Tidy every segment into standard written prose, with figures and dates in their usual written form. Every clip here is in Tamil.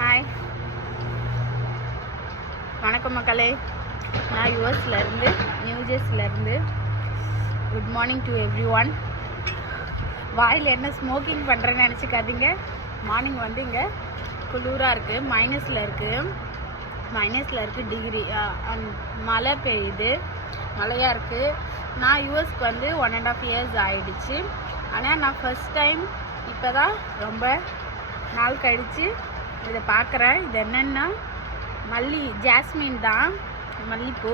ஹாய், வணக்கம் மக்களே. நான் யூஎஸ்லேருந்து, நியூஜெர்சிலேருந்து. Good morning to everyone. வாயில் என்ன ஸ்மோக்கிங் பண்ணுறேன்னு நினச்சிக்காதீங்க. மார்னிங் வந்து இங்கே குளிராக இருக்குது, மைனஸில் இருக்குது டிகிரி. மழை பெய்யுது, மழையாக இருக்குது. நான் யூஎஸ்க்கு வந்து 1.5 years ஆகிடுச்சு. ஆனால் நான் ஃபஸ்ட் டைம் இப்போ தான் ரொம்ப நாள் கழித்து இதை பார்க்குறேன். இது என்னென்னா ஜாஸ்மின் தான், மல்லிப்பூ,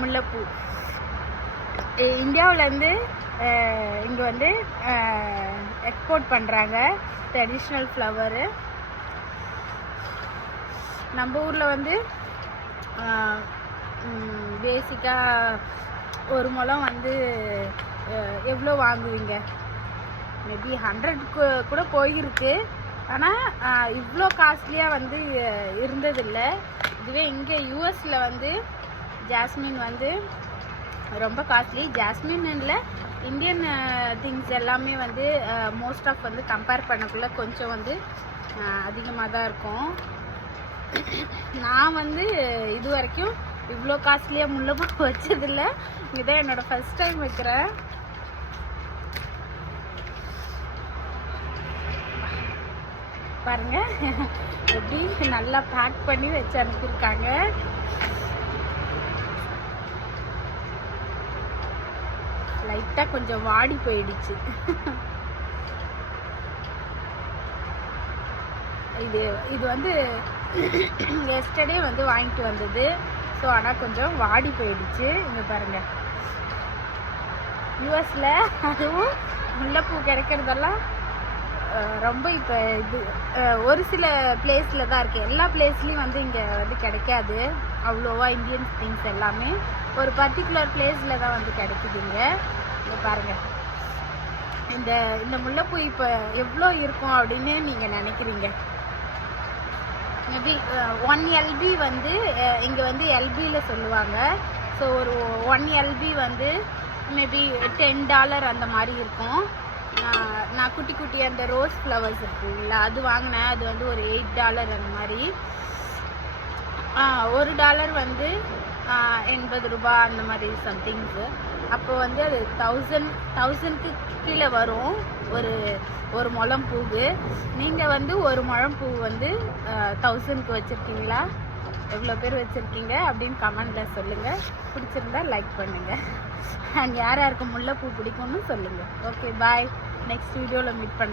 முல்லைப்பூ. இந்தியாவிலேருந்து இங்கே வந்து எக்ஸ்போர்ட் பண்ணுறாங்க ட்ரெடிஷ்னல் ஃப்ளவரு. நம்ம ஊரில் வந்து பேசிக்காக ஒரு முழம் வந்து எவ்வளோ வாங்குவீங்க? மேபி 100 கூட போயிருக்கு. ஆனால் இவ்வளோ காஸ்ட்லியாக வந்து இருந்ததில்லை. இதுவே இங்கே யூஎஸில் வந்து ஜாஸ்மின் வந்து ரொம்ப காஸ்ட்லி. ஜாஸ்மின் இல்லை, இந்தியன் திங்ஸ் எல்லாமே வந்து மோஸ்ட் ஆஃப் வந்து கம்பேர் பண்ணக்குள்ள கொஞ்சம் வந்து அதிகமாக தான் இருக்கும். நான் வந்து இது வரைக்கும் இவ்வளோ காஸ்ட்லியாக முல்லைப்பூ வச்சதில்லை. இதுதான் என்னோடய ஃபஸ்ட் டைம் வைக்கிறேன். பாருங்க எப்படி நல்லா பேக் பண்ணி வச்சு அனுப்பியிருக்காங்க. லைட்டாக கொஞ்சம் வாடி போயிடுச்சு. இது வந்து எஸ்டர்டே வந்து வாங்கிட்டு வந்தது. ஸோ ஆனால் கொஞ்சம் வாடி போயிடுச்சு. இங்கே பாருங்கள், யூஎஸில் அதுவும் முல்லைப்பூ கிடைக்கிறதெல்லாம் ரொம்ப இப்போ இது ஒரு சில பிளேஸில் தான் இருக்குது. எல்லா பிளேஸ்லேயும் வந்து இங்கே வந்து கிடைக்காது அவ்வளோவா. இந்தியன் திங்ஸ் எல்லாமே ஒரு பர்டிகுலர் பிளேஸில் தான் வந்து கிடைக்குதுங்க. இங்கே பாருங்கள், இந்த முல்லைப்பூ இப்போ எவ்வளோ இருக்கும் அப்படின்னு நீங்கள் நினைக்கிறீங்க? மேபி 1 LB வந்து இங்கே வந்து LBயில் சொல்லுவாங்க. ஸோ ஒரு 1 LB வந்து மேபி $10 அந்த மாதிரி இருக்கும். நான் குட்டி அந்த ரோஸ் ஃப்ளவர்ஸ் இருக்குங்களா, அது வாங்கினேன். அது வந்து ஒரு $8 அந்த மாதிரி. $1 வந்து 80 ரூபாய் அந்த மாதிரி சம்திங்ஸு. அப்போ வந்து அது 1000க்கு கீழே வரும் ஒரு முழம் பூவு. நீங்கள் வந்து ஒரு முழம் பூ வந்து 1000க்கு வச்சுருக்கீங்களா? எவ்வளோ பேர் வச்சுருக்கீங்க அப்படின்னு கமெண்டில் சொல்லுங்கள். பிடிச்சிருந்தா லைக் பண்ணுங்கள். அண்ட் யாருக்கு முல்லைப்பூ பிடிக்கும்னு சொல்லுங்கள். ஓகே, பாய். நெக்ஸ்ட் வீடியோவில் மீட் பண்ண